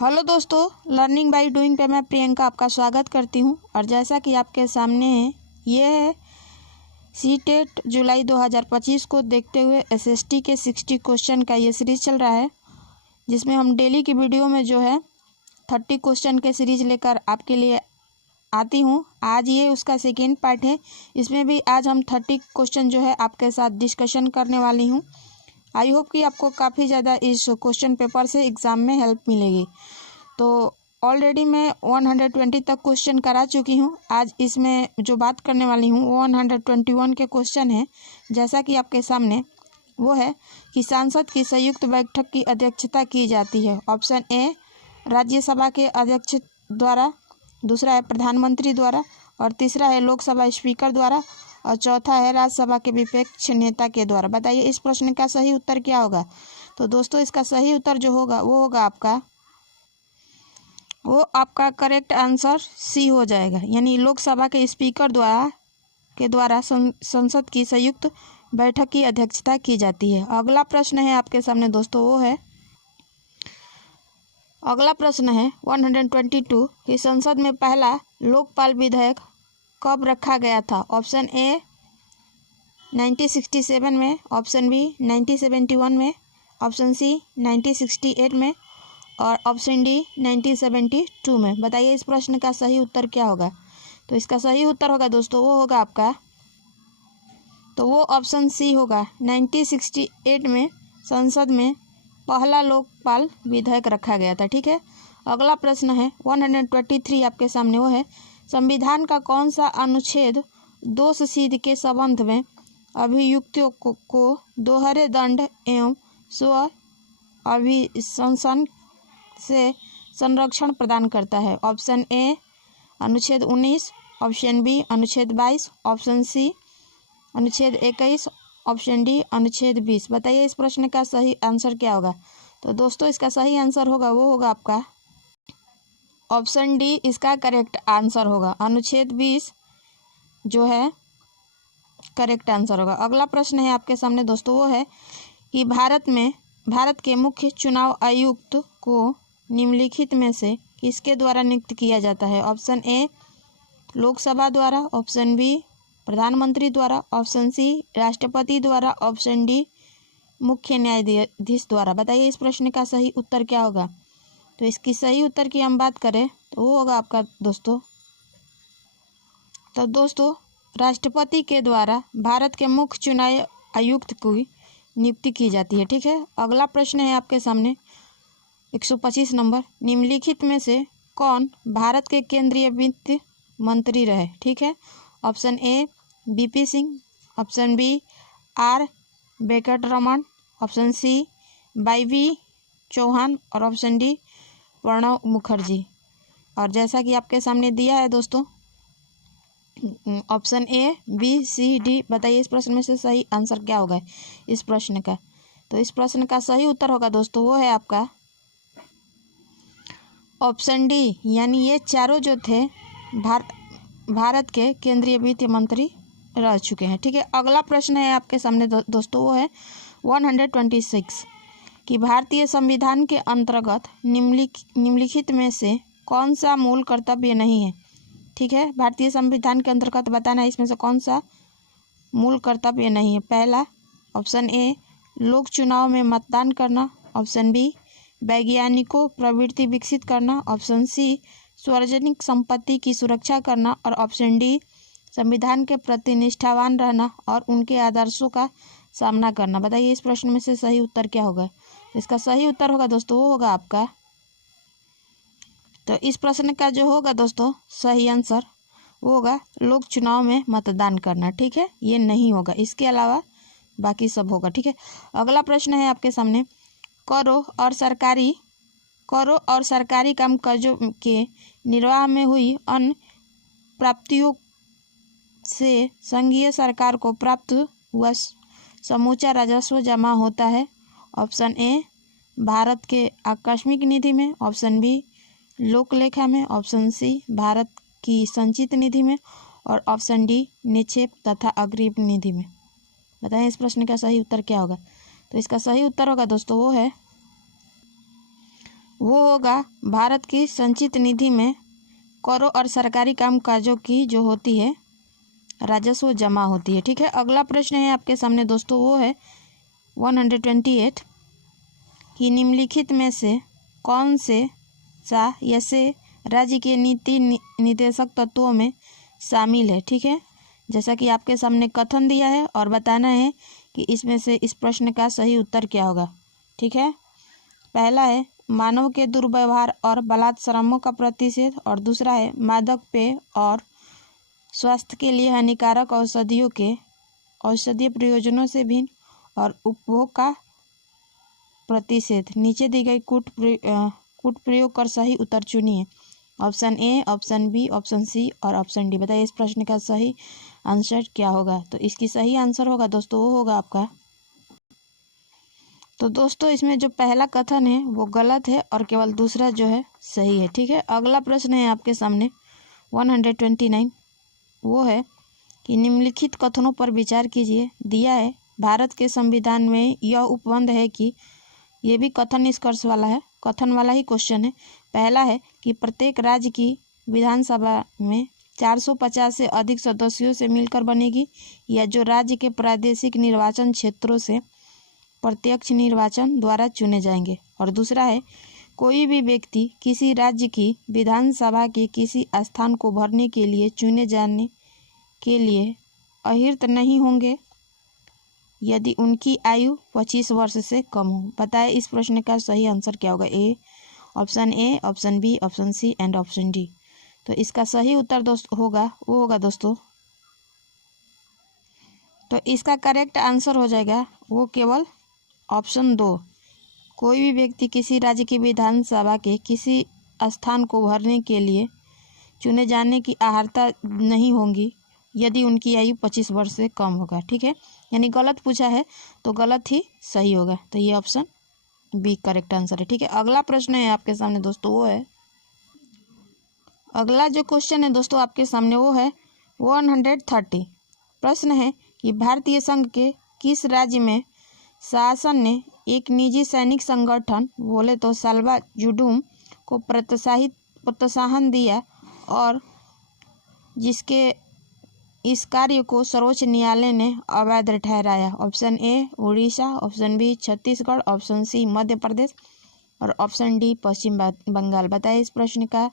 Hello दोस्तों, learning by doing पे मैं प्रियंका आपका स्वागत करती हूं। और जैसा कि आपके सामने है, ये है सीटेट जुलाई 2025 को देखते हुए एसएसटी के 60 क्वेश्चन का ये सीरीज़ चल रहा है, जिसमें हम डेली की वीडियो में जो है 30 क्वेश्चन के सीरीज़ लेकर आपके लिए आती हूं। आज ये उसका सेकेंड पार्ट है। इसमें भी आज हम 30 क्वेश्चन जो है आपके साथ डिस्कशन करने वाली हूँ। आई होप कि आपको काफ़ी ज़्यादा इस क्वेश्चन पेपर से एग्ज़ाम में हेल्प मिलेगी। तो ऑलरेडी मैं 120 तक क्वेश्चन करा चुकी हूँ। आज इसमें जो बात करने वाली हूँ वो 121 के क्वेश्चन है। जैसा कि आपके सामने वो है कि सांसद की संयुक्त बैठक की अध्यक्षता की जाती है। ऑप्शन ए राज्यसभा के अध्यक्ष द्वारा, दूसरा है प्रधानमंत्री द्वारा, और तीसरा है लोकसभा स्पीकर द्वारा, और चौथा है राज्यसभा के विपक्ष नेता के द्वारा। बताइए इस प्रश्न का सही उत्तर क्या होगा। तो दोस्तों, इसका सही उत्तर जो होगा वो होगा आपका करेक्ट आंसर सी हो जाएगा, यानी लोकसभा के स्पीकर द्वारा संसद की संयुक्त बैठक की अध्यक्षता की जाती है। अगला प्रश्न है आपके सामने दोस्तों, वो है अगला प्रश्न है 122 कि संसद में पहला लोकपाल विधेयक कब रखा गया था। ऑप्शन ए 1967 में, ऑप्शन बी 1971 में, ऑप्शन सी 1968 में, और ऑप्शन डी 1972 में। बताइए इस प्रश्न का सही उत्तर क्या होगा। तो इसका सही उत्तर होगा दोस्तों, वो होगा आपका, तो वो ऑप्शन सी होगा। 1968 में संसद में पहला लोकपाल विधेयक रखा गया था। ठीक है, अगला प्रश्न है 123 आपके सामने, वो है संविधान का कौन सा अनुच्छेद दोष सिद्ध के संबंध में अभियुक्तों को दोहरे दंड एवं स्व अभिशंसन से संरक्षण प्रदान करता है। ऑप्शन ए अनुच्छेद 19, ऑप्शन बी अनुच्छेद 22, ऑप्शन सी अनुच्छेद 21, ऑप्शन डी अनुच्छेद 20। बताइए इस प्रश्न का सही आंसर क्या होगा। तो दोस्तों, इसका सही आंसर होगा वो होगा आपका ऑप्शन डी, इसका करेक्ट आंसर होगा। अनुच्छेद 20 जो है करेक्ट आंसर होगा। अगला प्रश्न है आपके सामने दोस्तों, वो है कि भारत के मुख्य चुनाव आयुक्त को निम्नलिखित में से किसके द्वारा नियुक्त किया जाता है। ऑप्शन ए लोकसभा द्वारा, ऑप्शन बी प्रधानमंत्री द्वारा, ऑप्शन सी राष्ट्रपति द्वारा, ऑप्शन डी मुख्य न्यायाधीश द्वारा। बताइए इस प्रश्न का सही उत्तर क्या होगा। तो इसकी सही उत्तर की हम बात करें तो वो होगा आपका दोस्तों राष्ट्रपति के द्वारा भारत के मुख्य चुनाव आयुक्त की नियुक्ति की जाती है। ठीक है, अगला प्रश्न है आपके सामने 125 नंबर, निम्नलिखित में से कौन भारत के केंद्रीय वित्त मंत्री रहे। ठीक है, option A BP Singh, option B R Venkataraman, option C YV Chavan, और ऑप्शन डी प्रणब मुखर्जी। और जैसा कि आपके सामने दिया है दोस्तों option A B C D. बताइए इस प्रश्न में से सही आंसर क्या होगा इस प्रश्न का। तो इस प्रश्न का सही उत्तर होगा दोस्तों, वो है आपका ऑप्शन डी, यानी ये चारों जो थे भारत के केंद्रीय वित्त मंत्री रह चुके हैं। ठीक है, अगला प्रश्न है आपके सामने दोस्तों, वो है 126 कि भारतीय संविधान के अंतर्गत निम्नलिखित में से कौन सा मूल कर्तव्य नहीं है। ठीक है, भारतीय संविधान के अंतर्गत बताना है इसमें से कौन सा मूल कर्तव्य नहीं है। पहला ऑप्शन ए लोक चुनाव में मतदान करना, ऑप्शन बी वैज्ञानिकों प्रवृत्ति विकसित करना, ऑप्शन सी सार्वजनिक संपत्ति की सुरक्षा करना, और ऑप्शन डी संविधान के प्रति निष्ठावान रहना और उनके आदर्शों का सामना करना। बताइए इस प्रश्न में से सही उत्तर क्या होगा। इसका सही उत्तर होगा दोस्तों, वो होगा आपका, तो इस प्रश्न का जो होगा दोस्तों सही आंसर वो होगा लोक चुनाव में मतदान करना। ठीक है, ये नहीं होगा, इसके अलावा बाकी सब होगा। ठीक है, अगला प्रश्न है आपके सामने करों और सरकारी काम काजों के निर्वाह में हुई अन्य प्राप्तियों से संघीय सरकार को प्राप्त हुआ समूचा राजस्व जमा होता है। ऑप्शन ए भारत के आकस्मिक निधि में, ऑप्शन बी लोक लेखा में, ऑप्शन सी भारत की संचित निधि में, और ऑप्शन डी निक्षेप तथा अग्रिम निधि में। बताएं इस प्रश्न का सही उत्तर क्या होगा। तो इसका सही उत्तर होगा दोस्तों, वो है वो होगा भारत की संचित निधि में करों और सरकारी कामकाजों की जो होती है राजस्व जमा होती है। ठीक है, अगला प्रश्न है आपके सामने दोस्तों, वो है 128 कि निम्नलिखित में से कौन से सा ऐसे राज्य के नीति निर्देशक तत्वों में शामिल है। ठीक है, जैसा कि आपके सामने कथन दिया है और बताना है कि इसमें से इस प्रश्न का सही उत्तर क्या होगा। ठीक है, पहला है मानव के दुर्व्यवहार और बलात्कारों का प्रतिषेध, और दूसरा है मादक पेय और स्वास्थ्य के लिए हानिकारक औषधियों के औषधीय प्रयोजनों से भिन्न और उपभोग का प्रतिषेध। नीचे दी गई कूट प्रयोग कर सही उत्तर चुनिए। Option A, option B, option C और ऑप्शन डी। बताइए इस प्रश्न का सही आंसर क्या होगा। तो इसकी सही आंसर होगा दोस्तों वो होगा आपका, तो दोस्तों इसमें जो पहला कथन है वो गलत है और केवल दूसरा जो है सही है। ठीक है, अगला प्रश्न है आपके सामने 129, वो है कि निम्नलिखित कथनों पर विचार कीजिए। दिया है भारत के संविधान में यह उपबंध है कि, ये भी कथन निष्कर्ष वाला है, कथन वाला ही क्वेश्चन है। पहला है कि प्रत्येक राज्य की विधानसभा में 450 से अधिक सदस्यों से मिलकर बनेगी, या जो राज्य के प्रादेशिक निर्वाचन क्षेत्रों से प्रत्यक्ष निर्वाचन द्वारा चुने जाएंगे। और दूसरा है कोई भी व्यक्ति किसी राज्य की विधानसभा के किसी स्थान को भरने के लिए चुने जाने के लिए अहिर्त नहीं होंगे यदि उनकी आयु 25 वर्ष से कम हो। बताएं इस प्रश्न का सही आंसर क्या होगा। Option A, option B, option C and option D. तो इसका सही उत्तर होगा वो होगा दोस्तों, तो इसका करेक्ट आंसर हो जाएगा वो केवल ऑप्शन 2। कोई भी व्यक्ति किसी राज्य की विधानसभा के किसी स्थान को भरने के लिए चुने जाने की अर्हता नहीं होगी यदि उनकी आयु 25 वर्ष से कम होगा। ठीक है, यानी गलत पूछा है तो गलत ही सही होगा, तो ये ऑप्शन बी करेक्ट आंसर है। ठीक है, अगला प्रश्न है आपके सामने दोस्तों, वो है अगला जो क्वेश्चन है दोस्तों आपके सामने वो है 130। प्रश्न है कि भारतीय संघ के किस राज्य में शासन ने एक निजी सैनिक संगठन बोले तो साल्वा जुडूम को प्रोत्साहन दिया और जिसके इस कार्य को सर्वोच्च न्यायालय ने अवैध ठहराया। Option A Orissa, option B Chhattisgarh, option C Madhya Pradesh और ऑप्शन डी पश्चिम बंगाल। बताइए इस प्रश्न का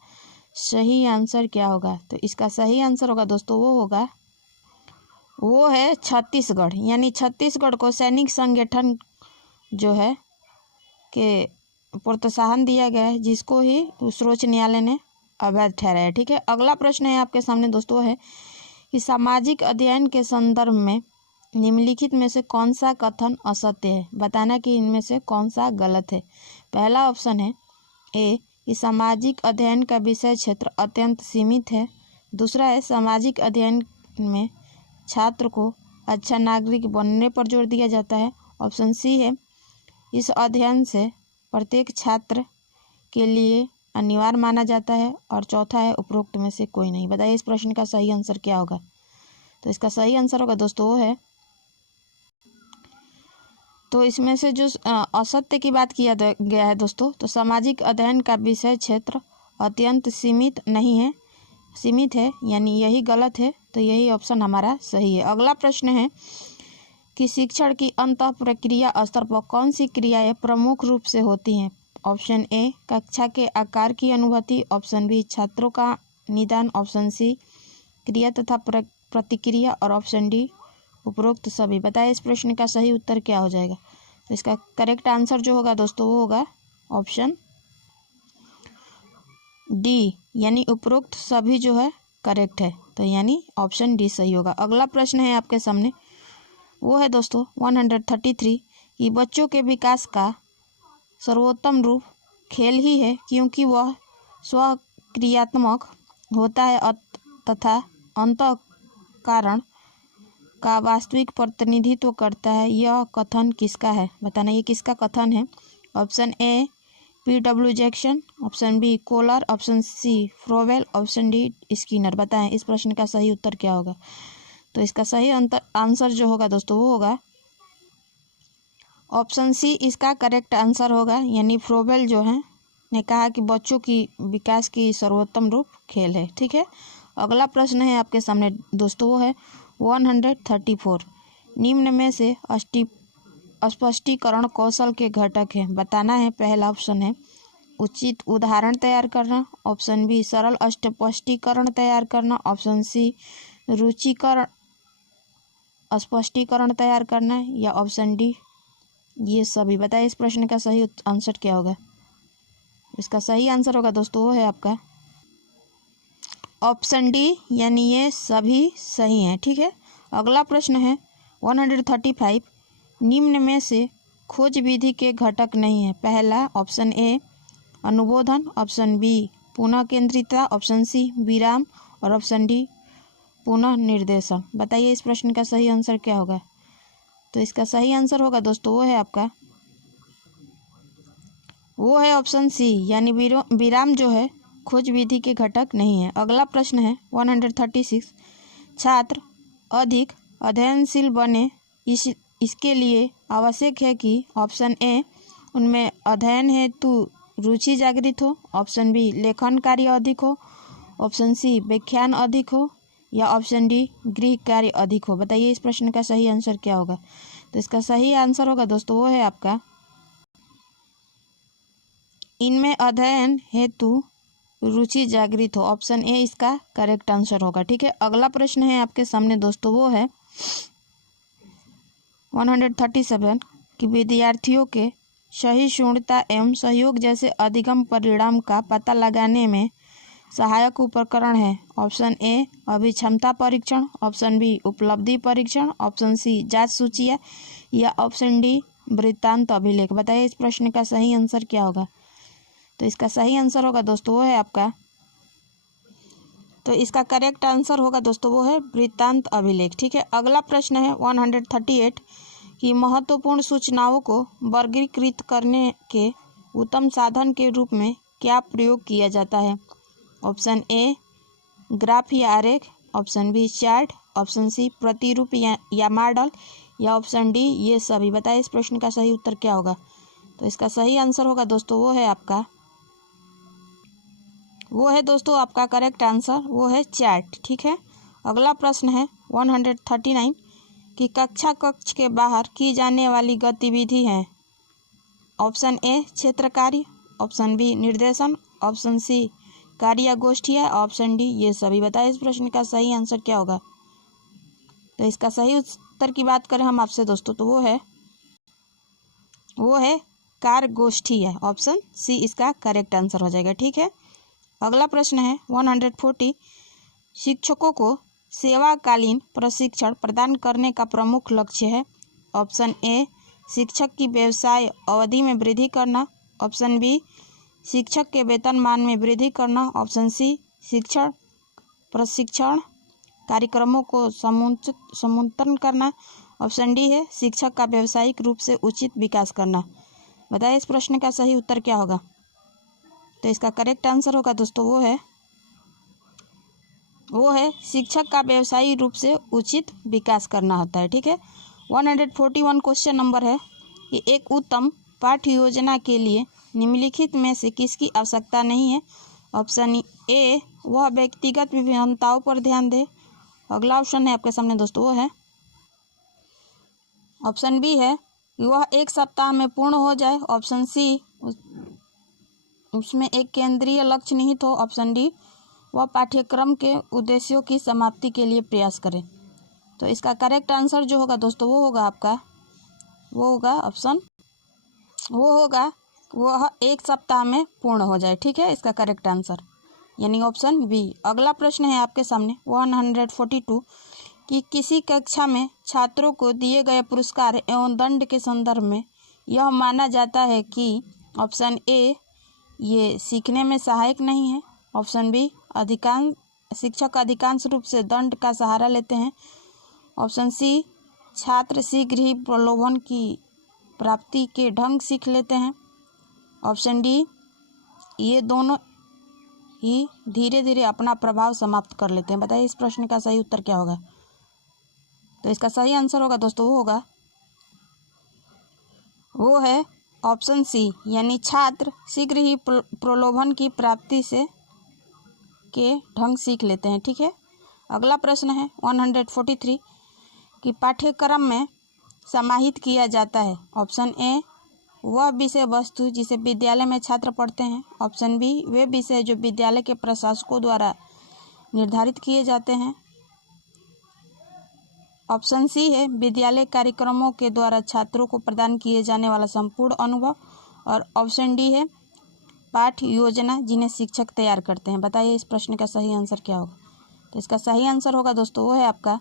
सही आंसर क्या होगा। तो इसका सही आंसर होगा दोस्तों वो है छत्तीसगढ़, यानी छत्तीसगढ़ को सैनिक संगठन जो है के प्रोत्साहन दिया गया है जिसको ही सर्वोच्च न्यायालय ने अवैध ठहराया। ठीक है, अगला प्रश्न है आपके सामने दोस्तों है कि सामाजिक अध्ययन के संदर्भ में निम्नलिखित में से कौन सा कथन असत्य है। बताना कि इनमें से कौन सा गलत है। पहला ऑप्शन है ए कि सामाजिक अध्ययन का विषय क्षेत्र अत्यंत सीमित है। दूसरा है सामाजिक अध्ययन में छात्र को अच्छा नागरिक बनने पर जोर दिया जाता है। ऑप्शन सी है इस अध्ययन से प्रत्येक छात्र के लिए अनिवार्य माना जाता है। और चौथा है उपरोक्त में से कोई नहीं। बताइए इस प्रश्न का सही आंसर क्या होगा। तो इसका सही आंसर होगा दोस्तों वो है, तो इसमें से जो असत्य की बात किया गया है दोस्तों, तो सामाजिक अध्ययन का विषय क्षेत्र अत्यंत सीमित नहीं है, सीमित है, यानी यही गलत है। तो यही ऑप्शन हमारा सही है। अगला प्रश्न है कि शिक्षण की अंतः प्रक्रिया स्तर पर कौन सी क्रियाएं प्रमुख रूप से होती हैं। ऑप्शन ए कक्षा के आकार की अनुभूति, ऑप्शन बी छात्रों का निदान, ऑप्शन सी क्रिया तथा प्रतिक्रिया और ऑप्शन डी उपरोक्त सभी। बताइए इस प्रश्न का सही उत्तर क्या हो जाएगा। तो इसका करेक्ट आंसर जो होगा दोस्तों वो होगा ऑप्शन डी, यानी उपरोक्त सभी जो है करेक्ट है, तो यानी ऑप्शन डी सही होगा। अगला प्रश्न है आपके सामने वो है दोस्तों 133 कि बच्चों के विकास का सर्वोत्तम रूप खेल ही है क्योंकि वह स्वक्रियात्मक होता है तथा अंतःकरण का वास्तविक प्रतिनिधित्व करता है। यह कथन किसका है। बताना ये किसका कथन है। Option A P.W. Jackson, option B Kohler, option C Froebel, option D Skinner. बताएं इस प्रश्न का सही उत्तर क्या होगा। तो इसका सही आंसर जो होगा दोस्तों वो होगा ऑप्शन सी, इसका करेक्ट आंसर होगा, यानी फ्रोवेल जो है ने कहा कि बच्चों की विकास की सर्वोत्तम रूप खेल है। ठीक है, अगला प्रश्न है आपके सामने दोस्तों, वो है 134। निम्न में से स्पष्टीकरण कौशल के घटक हैं, बताना है। पहला ऑप्शन है उचित उदाहरण तैयार करना, ऑप्शन बी सरल स्पष्टीकरण तैयार करना, ऑप्शन सी रुचिकर स्पष्टीकरण तैयार करना, या ऑप्शन डी ये सभी। बताइए इस प्रश्न का सही आंसर क्या होगा। इसका सही आंसर होगा दोस्तों वो है आपका ऑप्शन डी, यानी ये सभी सही हैं। ठीक है, अगला प्रश्न है 135। निम्न में से खोज विधि के घटक नहीं है। पहला ऑप्शन ए अनुबोधन, ऑप्शन बी पुनः केंद्रितता, ऑप्शन सी विराम, और ऑप्शन डी पुनः निर्देशन। बताइए इस प्रश्न का सही आंसर क्या होगा। तो इसका सही आंसर होगा दोस्तों वो है आपका ऑप्शन सी, यानी विराम जो है खोज विधि के घटक नहीं है। अगला प्रश्न है 136। छात्र अधिक अध्ययनशील बने इसके लिए आवश्यक है कि ऑप्शन ए उनमें अध्ययन हेतु रुचि जागृत हो, ऑप्शन बी लेखन कार्य अधिक हो, ऑप्शन सी व्याख्यान अधिक हो, या ऑप्शन डी गृह कार्य अधिक हो। बताइए इस प्रश्न का सही आंसर क्या होगा। तो इसका सही आंसर होगा दोस्तों वो है आपका इनमें अध्ययन हेतु रुचि जागृत हो, ऑप्शन ए इसका करेक्ट आंसर होगा। ठीक है, अगला प्रश्न है आपके सामने दोस्तों वो है 137 कि विद्यार्थियों के सहिष्णुता एवं सहयोग जैसे अधिगम परिणाम का पता लगाने में सहायक उपकरण है। ऑप्शन ए अभिक्षमता परीक्षण, ऑप्शन बी उपलब्धि परीक्षण, ऑप्शन सी जांच सूचियाँ, या ऑप्शन डी वृत्तांत अभिलेख। बताइए इस प्रश्न का सही आंसर क्या होगा। तो इसका सही आंसर होगा दोस्तों वो है आपका इसका करेक्ट आंसर होगा दोस्तों वो है वृत्तांत अभिलेख। ठीक है, अगला प्रश्न है 138 कि महत्वपूर्ण सूचनाओं को वर्गीकृत करने के उत्तम साधन के रूप में क्या प्रयोग किया जाता है। ऑप्शन ए ग्राफ या आरेख, option B chart, option C प्रतिरूप या मॉडल, या ऑप्शन डी ये सभी। बताइए इस प्रश्न का सही उत्तर क्या होगा। तो इसका सही आंसर होगा दोस्तों वो है दोस्तों आपका करेक्ट आंसर वो है चार्ट। ठीक है, अगला प्रश्न है 139 कि कक्षा कक्ष के बाहर की जाने वाली गतिविधि है। ऑप्शन ए क्षेत्र कार्य, ऑप्शन बी निर्देशन, ऑप्शन सी कार्य गोष्ठियाँ, ऑप्शन डी ये सभी। बताइए इस प्रश्न का सही आंसर क्या होगा। तो इसका सही उत्तर की बात करें हम आपसे दोस्तों तो वो है कार्य गोष्ठी है, ऑप्शन सी इसका करेक्ट आंसर हो जाएगा। ठीक है, अगला प्रश्न है 140 शिक्षकों को सेवाकालीन प्रशिक्षण प्रदान करने का प्रमुख लक्ष्य है। ऑप्शन ए शिक्षक की व्यवसाय अवधि में वृद्धि करना, ऑप्शन बी शिक्षक के वेतनमान में वृद्धि करना, ऑप्शन सी शिक्षण प्रशिक्षण कार्यक्रमों को समुन्नतन करना, ऑप्शन डी है शिक्षक का व्यावसायिक रूप से उचित विकास करना। बताइए इस प्रश्न का सही उत्तर क्या होगा। तो इसका करेक्ट आंसर होगा दोस्तों वो है शिक्षक का व्यवसायी रूप से उचित विकास करना होता है। ठीक है, 141 क्वेश्चन नंबर है कि एक उत्तम पाठ्य योजना के लिए निम्नलिखित में से किसकी आवश्यकता नहीं है। ऑप्शन ए वह व्यक्तिगत विभिन्नताओं पर ध्यान दे। अगला ऑप्शन है आपके सामने दोस्तों वो है ऑप्शन बी है कि वह एक सप्ताह में पूर्ण हो जाए, ऑप्शन सी उसमें एक केंद्रीय लक्ष्य निहित हो, ऑप्शन डी वह पाठ्यक्रम के उद्देश्यों की समाप्ति के लिए प्रयास करें। तो इसका करेक्ट आंसर जो होगा दोस्तों वह एक सप्ताह में पूर्ण हो जाए। ठीक है, इसका करेक्ट आंसर यानी ऑप्शन बी। अगला प्रश्न है आपके सामने 142 कि किसी कक्षा में छात्रों को दिए गए पुरस्कार एवं दंड के संदर्भ में यह माना जाता है कि ऑप्शन ए ये सीखने में सहायक नहीं है, ऑप्शन बी शिक्षक अधिकांश रूप से दंड का सहारा लेते हैं, ऑप्शन सी छात्र शीघ्र ही प्रलोभन की प्राप्ति के ढंग सीख लेते हैं, ऑप्शन डी ये दोनों ही धीरे धीरे अपना प्रभाव समाप्त कर लेते हैं। बताइए इस प्रश्न का सही उत्तर क्या होगा। तो इसका सही आंसर होगा दोस्तों वो है ऑप्शन सी यानी छात्र शीघ्र ही प्रलोभन की प्राप्ति से के ढंग सीख लेते हैं। ठीक है, अगला प्रश्न है 143 कि पाठ्यक्रम में समाहित किया जाता है। ऑप्शन ए वह विषय वस्तु जिसे विद्यालय में छात्र पढ़ते हैं। ऑप्शन बी वे विषय जो विद्यालय के प्रशासकों द्वारा निर्धारित किए जाते हैं। ऑप्शन सी है विद्यालय कार्यक्रमों के द्वारा छात्रों को प्रदान किए जाने वाला संपूर्ण अनुभव। और ऑप्शन डी है पाठ योजना जिन्हें शिक्षक तैयार करते हैं। बताइए इस प्रश्न का सही आंसर क्या होगा। तो इसका सही आंसर होगा दोस्तों वो है आपका,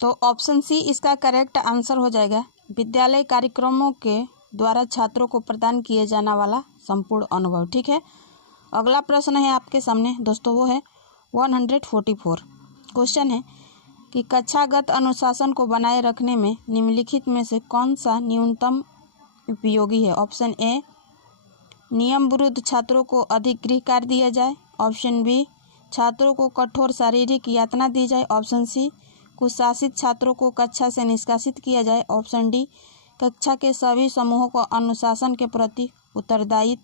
तो ऑप्शन सी इसका करेक्ट आंसर हो जाएगा, विद्यालय कार्यक्रमों के द्वारा छात्रों को प्रदान किए जाने वाला संपूर्ण अनुभव। ठीक है, अगला प्रश्न है आपके सामने दोस्तों वो है 144। क्वेश्चन है कि कक्षागत अनुशासन को बनाए रखने में निम्नलिखित में से कौन सा न्यूनतम उपयोगी है। ऑप्शन ए नियम विरुद्ध छात्रों को अधिक गृह कार्य दिया जाए। ऑप्शन बी छात्रों को कठोर शारीरिक यातना दी जाए। ऑप्शन सी कुशासित छात्रों को कक्षा से निष्कासित किया जाए। ऑप्शन डी कक्षा के सभी समूहों को अनुशासन के प्रति उत्तरदायी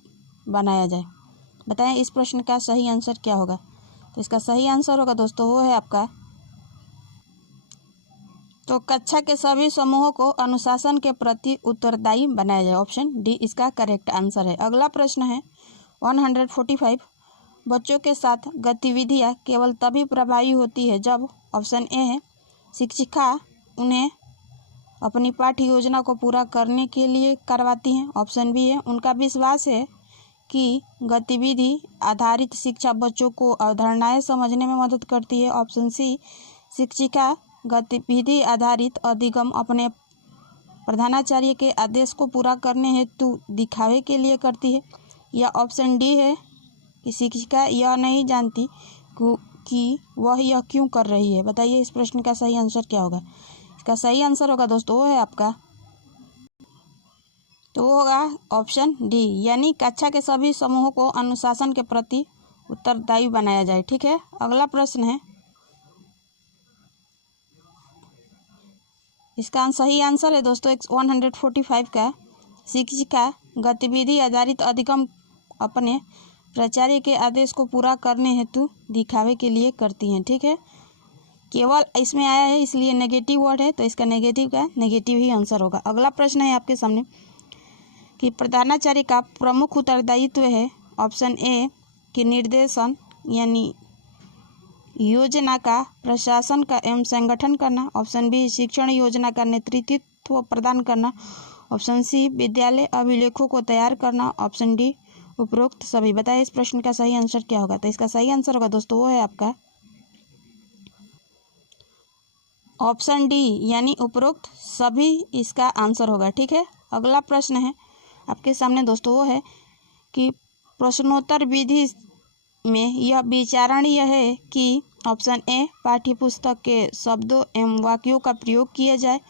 बनाया जाए। बताएं इस प्रश्न का सही आंसर क्या होगा। तो इसका सही आंसर होगा दोस्तों वो है आपका, तो कक्षा के सभी समूहों को अनुशासन के प्रति उत्तरदायी बनाया जाए। ऑप्शन डी इसका करेक्ट आंसर है। अगला प्रश्न है 145 बच्चों के साथ गतिविधियां केवल तभी प्रभावी होती है जब ऑप्शन ए है शिक्षिका उन्हें अपनी पाठ्य योजना को पूरा करने के लिए करवाती हैं। ऑप्शन बी है उनका विश्वास है कि गतिविधि आधारित शिक्षा बच्चों को अवधारणाएं समझने में मदद करती है। ऑप्शन सी शिक्षिका गतिविधि आधारित अधिगम अपने प्रधानाचार्य के आदेश को पूरा करने हेतु दिखावे के लिए करती है। या ऑप्शन डी है कि शिक्षिका यह नहीं जानती कि वह यह क्यों कर रही है। बताइए इस प्रश्न का सही आंसर क्या होगा। इसका सही आंसर होगा दोस्तों वो है आपका, तो वो होगा ऑप्शन डी यानी कक्षा के सभी समूहों को अनुशासन के प्रति उत्तरदायी बनाया जाए। ठीक है, अगला प्रश्न है, इसका सही आंसर है दोस्तों 145 का शिक्षिका गतिविधि आधारित अधिगम अपने प्राचार्य के आदेश को पूरा करने हेतु दिखावे के लिए करती हैं। ठीक है, केवल इसमें आया है इसलिए नेगेटिव वर्ड है, तो इसका नेगेटिव का नेगेटिव ही आंसर होगा। अगला प्रश्न है आपके सामने कि प्रधानाचार्य का प्रमुख उत्तरदायित्व है। ऑप्शन ए कि निर्देशन यानी योजना का प्रशासन का एवं संगठन करना। ऑप्शन बी शिक्षण योजना का नेतृत्व प्रदान करना। ऑप्शन सी विद्यालय अभिलेखों को तैयार करना। ऑप्शन डी उपरोक्त सभी। बताइए इस प्रश्न का सही आंसर क्या होगा। तो इसका सही आंसर होगा दोस्तों वो है आपका ऑप्शन डी यानी उपरोक्त सभी इसका आंसर होगा। ठीक है, अगला प्रश्न है आपके सामने दोस्तों वो है कि प्रश्नोत्तर विधि में यह विचारणीय है कि ऑप्शन ए पाठ्यपुस्तक के शब्दों एवं वाक्यों का प्रयोग किया जाए।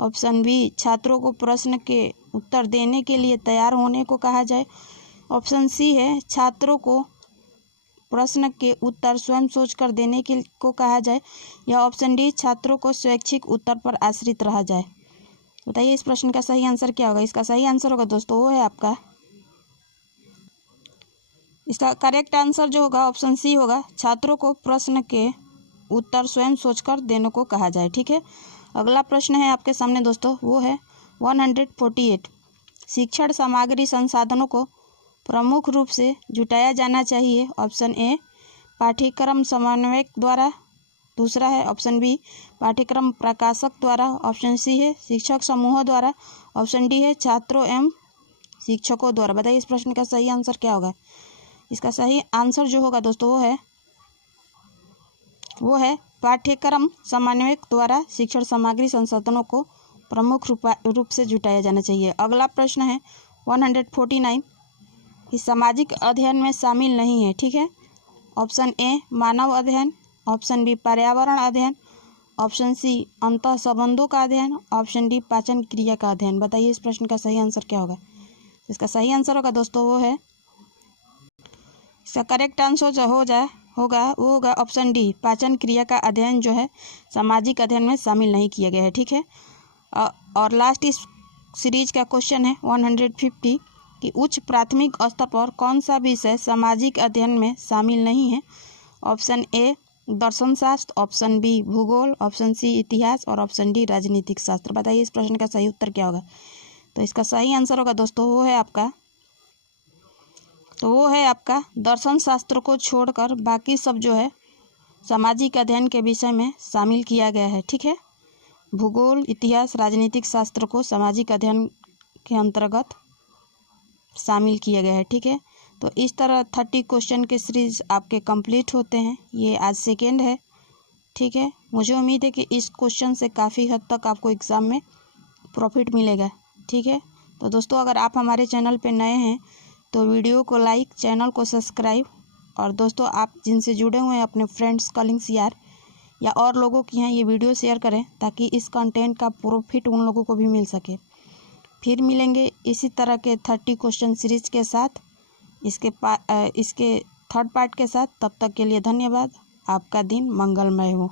ऑप्शन बी छात्रों को प्रश्न के उत्तर देने के लिए तैयार होने को कहा जाए। ऑप्शन सी है छात्रों को प्रश्न के उत्तर स्वयं सोचकर देने के को कहा जाए। या ऑप्शन डी छात्रों को स्वैच्छिक उत्तर पर आश्रित रहा जाए। बताइए इस प्रश्न का सही आंसर क्या होगा। इसका सही आंसर होगा दोस्तों वो है आपका, इसका करेक्ट आंसर जो होगा ऑप्शन सी होगा, छात्रों को प्रश्न के उत्तर स्वयं सोचकर देने को कहा जाए। ठीक है, अगला प्रश्न है आपके सामने दोस्तों वो है 148 शिक्षण सामग्री संसाधनों को प्रमुख रूप से जुटाया जाना चाहिए। ऑप्शन ए पाठ्यक्रम समन्वयक द्वारा। दूसरा है ऑप्शन बी पाठ्यक्रम प्रकाशक द्वारा। ऑप्शन सी है शिक्षक समूहों द्वारा। ऑप्शन डी है छात्रों एवं शिक्षकों द्वारा। बताइए इस प्रश्न का सही आंसर क्या होगा। इसका सही आंसर जो होगा दोस्तों वो है पाठ्यक्रम समन्वयक द्वारा शिक्षण सामग्री संसाधनों को प्रमुख रूप से जुटाया जाना चाहिए। अगला प्रश्न है 149 इस सामाजिक अध्ययन में शामिल नहीं है। ठीक है, ऑप्शन ए मानव अध्ययन। ऑप्शन बी पर्यावरण अध्ययन। ऑप्शन सी अंतः संबंधों का अध्ययन। ऑप्शन डी पाचन क्रिया का अध्ययन। बताइए इस प्रश्न का सही आंसर क्या होगा। इसका सही आंसर होगा दोस्तों वो है, इसका करेक्ट आंसर जो होगा ऑप्शन डी पाचन क्रिया का अध्ययन जो है सामाजिक अध्ययन में शामिल नहीं किया गया है। ठीक है, और लास्ट इस सीरीज का क्वेश्चन है 150 कि उच्च प्राथमिक स्तर पर कौन सा विषय सामाजिक अध्ययन में शामिल नहीं है। ऑप्शन ए दर्शन शास्त्र, ऑप्शन बी भूगोल, ऑप्शन सी इतिहास और ऑप्शन डी राजनीतिक शास्त्र। बताइए इस प्रश्न का सही उत्तर क्या होगा। तो इसका सही आंसर होगा दोस्तों वो है आपका दर्शन शास्त्र को छोड़कर बाकी सब जो है सामाजिक अध्ययन के विषय में शामिल किया गया है। ठीक है, भूगोल, इतिहास, राजनीतिक शास्त्र को सामाजिक अध्ययन के अंतर्गत शामिल किया गया है। ठीक है, तो इस तरह 30 क्वेश्चन के सीरीज आपके कंप्लीट होते हैं। ये आज सेकेंड है। ठीक है, मुझे उम्मीद है कि इस क्वेश्चन से काफ़ी हद तक आपको एग्ज़ाम में प्रॉफिट मिलेगा। ठीक है, तो दोस्तों अगर आप हमारे चैनल पे नए हैं तो वीडियो को लाइक, चैनल को सब्सक्राइब, और दोस्तों आप जिनसे जुड़े हुए हैं अपने फ्रेंड्स, कलीग्स, यार या और लोगों के यहाँ ये वीडियो शेयर करें ताकि इस कंटेंट का प्रॉफिट उन लोगों को भी मिल सके। फिर मिलेंगे इसी तरह के 30 क्वेश्चन सीरीज के साथ, इसके थर्ड पार्ट के साथ। तब तक के लिए धन्यवाद। आपका दिन मंगलमय हो।